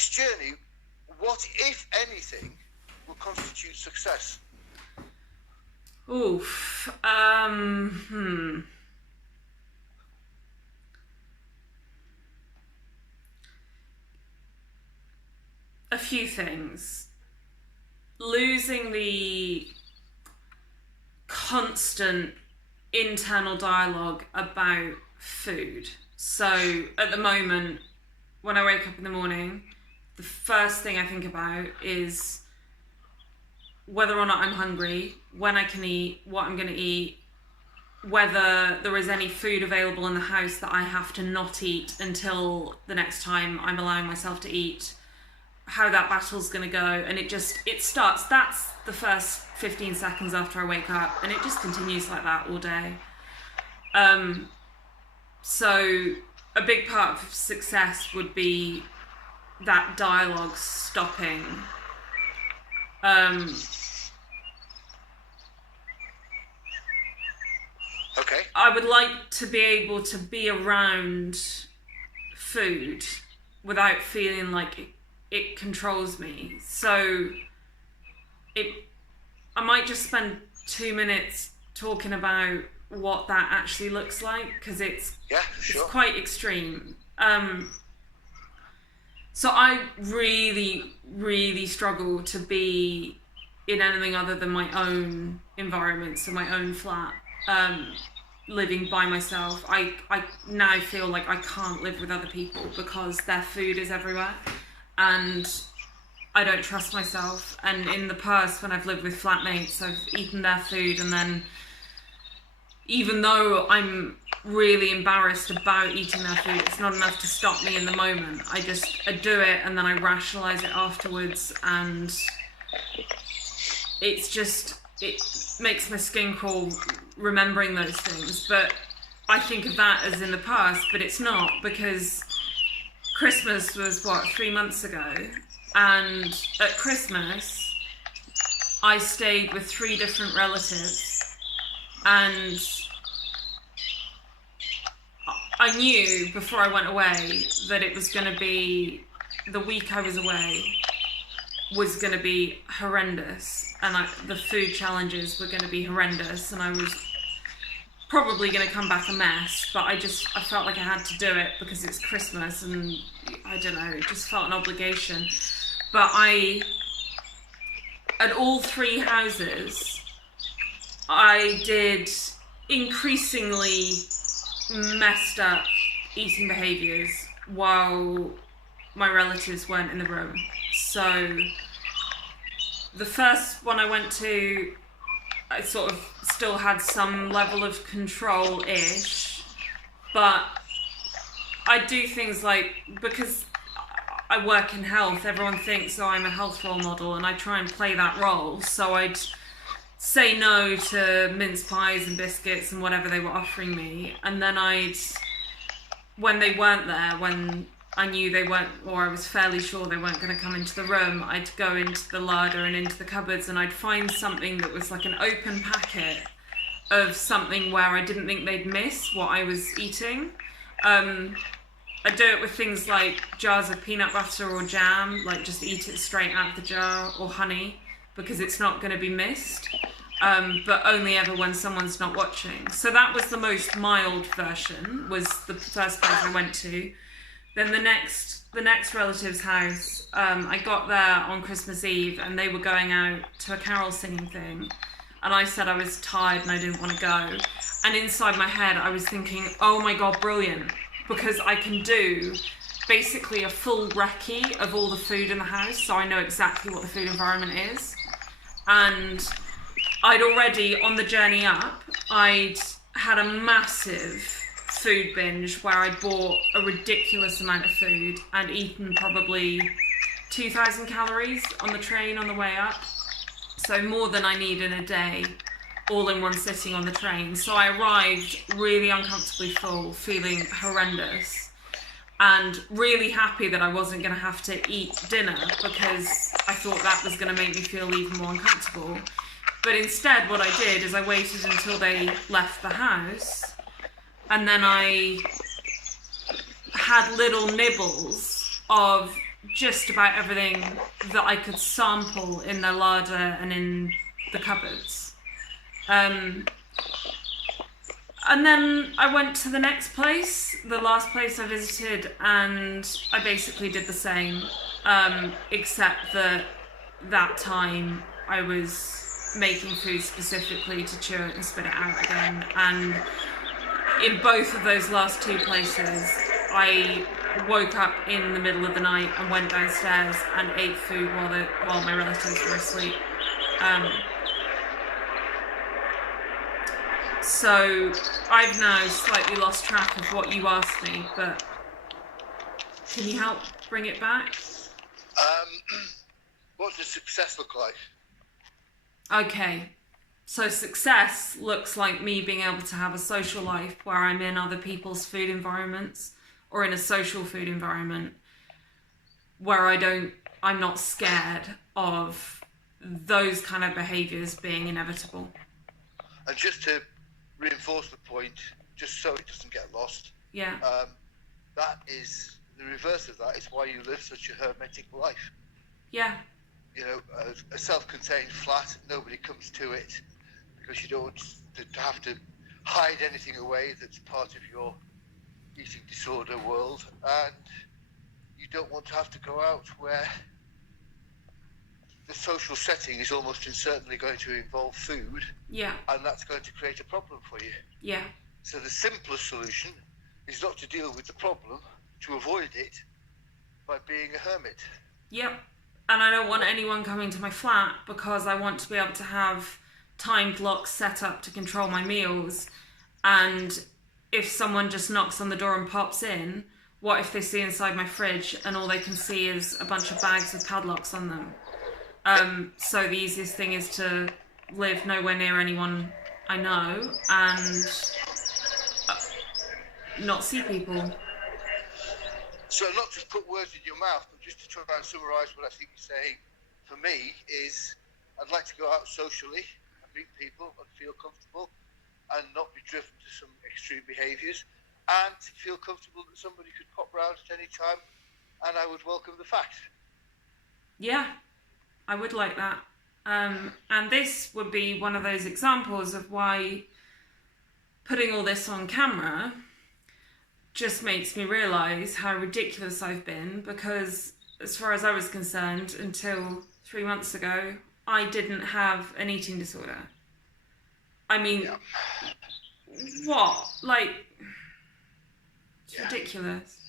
this journey, what, if anything, will constitute success? Oof. A few things. Losing the constant internal dialogue about food. So at the moment, when I wake up in the morning, the first thing I think about is whether or not I'm hungry, when I can eat, what I'm going to eat, whether there is any food available in the house that I have to not eat until the next time I'm allowing myself to eat, how that battle's going to go. And it starts, that's the first 15 seconds after I wake up, and it just continues like that all day. So a big part of success would be that dialogue stopping. Okay. I would like to be able to be around food without feeling like it controls me. So I might just spend 2 minutes talking about what that actually looks like, because it's quite extreme. So I really, really struggle to be in anything other than my own environment, so my own flat. Living by myself, I now feel like I can't live with other people because their food is everywhere and I don't trust myself. And in the past, when I've lived with flatmates, I've eaten their food, and then even though I'm really embarrassed about eating their food, it's not enough to stop me in the moment. I do it, and then I rationalize it afterwards, and it makes my skin crawl remembering those things. But I think of that as in the past, but it's not, because Christmas was 3 months ago, and at Christmas I stayed with 3 different relatives, and I knew before I went away that it was going to be, the week I was away was going to be horrendous, and the food challenges were going to be horrendous, and I was probably going to come back a mess, but I felt like I had to do it because it's Christmas, and I don't know, it just felt an obligation. But at all 3 houses, I did increasingly messed up eating behaviours while my relatives weren't in the room. So the first one I went to, I sort of still had some level of control-ish, but I do things like, because I work in health, everyone thinks, I'm a health role model, and I try and play that role. So I'd say no to mince pies and biscuits and whatever they were offering me, and then when they weren't there, when I knew they weren't, or I was fairly sure they weren't going to come into the room, I'd go into the larder and into the cupboards, and I'd find something that was like an open packet of something where I didn't think they'd miss what I was eating. I do it with things like jars of peanut butter or jam, like just eat it straight out of the jar, or honey, because it's not going to be missed, but only ever when someone's not watching. So that was the most mild version, was the first place I went to. Then the next relative's house, I got there on Christmas Eve, and they were going out to a carol singing thing, and I said I was tired and I didn't want to go. And inside my head I was thinking, oh my god, brilliant, because I can do basically a full recce of all the food in the house, so I know exactly what the food environment is. And I'd already, on the journey up, I'd had a massive food binge where I bought a ridiculous amount of food and eaten probably 2,000 calories on the train on the way up. So more than I need in a day, all in one sitting on the train. So I arrived really uncomfortably full, feeling horrendous, and really happy that I wasn't going to have to eat dinner, because I thought that was going to make me feel even more uncomfortable. But instead, what I did is I waited until they left the house, and then I had little nibbles of just about everything that I could sample in the larder and in the cupboards. And then I went to the next place, the last place I visited, and I basically did the same, except that time I was making food specifically to chew it and spit it out again. And in both of those last two places, I woke up in the middle of the night and went downstairs and ate food while my relatives were asleep. So I've now slightly lost track of what you asked me, but can you help bring it back? What does success look like? Okay, so success looks like me being able to have a social life where I'm in other people's food environments or in a social food environment where I'm not scared of those kind of behaviours being inevitable. And just to reinforce the point, just so it doesn't get lost, that is the reverse of that is why you live such a hermetic life. Yeah. You know, a self-contained flat, nobody comes to it because you don't want to have to hide anything away that's part of your eating disorder world, and you don't want to have to go out where the social setting is almost certainly going to involve food, and that's going to create a problem for you. Yeah. So the simplest solution is not to deal with the problem, to avoid it by being a hermit. Yep. And I don't want anyone coming to my flat because I want to be able to have timed locks set up to control my meals. And if someone just knocks on the door and pops in, what if they see inside my fridge and all they can see is a bunch of bags with padlocks on them? So the easiest thing is to live nowhere near anyone I know and not see people. So not to put words in your mouth, but just to try and summarise what I think you're saying, for me, is I'd like to go out socially and meet people and feel comfortable and not be driven to some extreme behaviours, and feel comfortable that somebody could pop round at any time and I would welcome the fact. Yeah, I would like that. And this would be one of those examples of why putting all this on camera just makes me realise how ridiculous I've been, because as far as I was concerned, until 3 months ago, I didn't have an eating disorder. I mean, what? Like, it's ridiculous.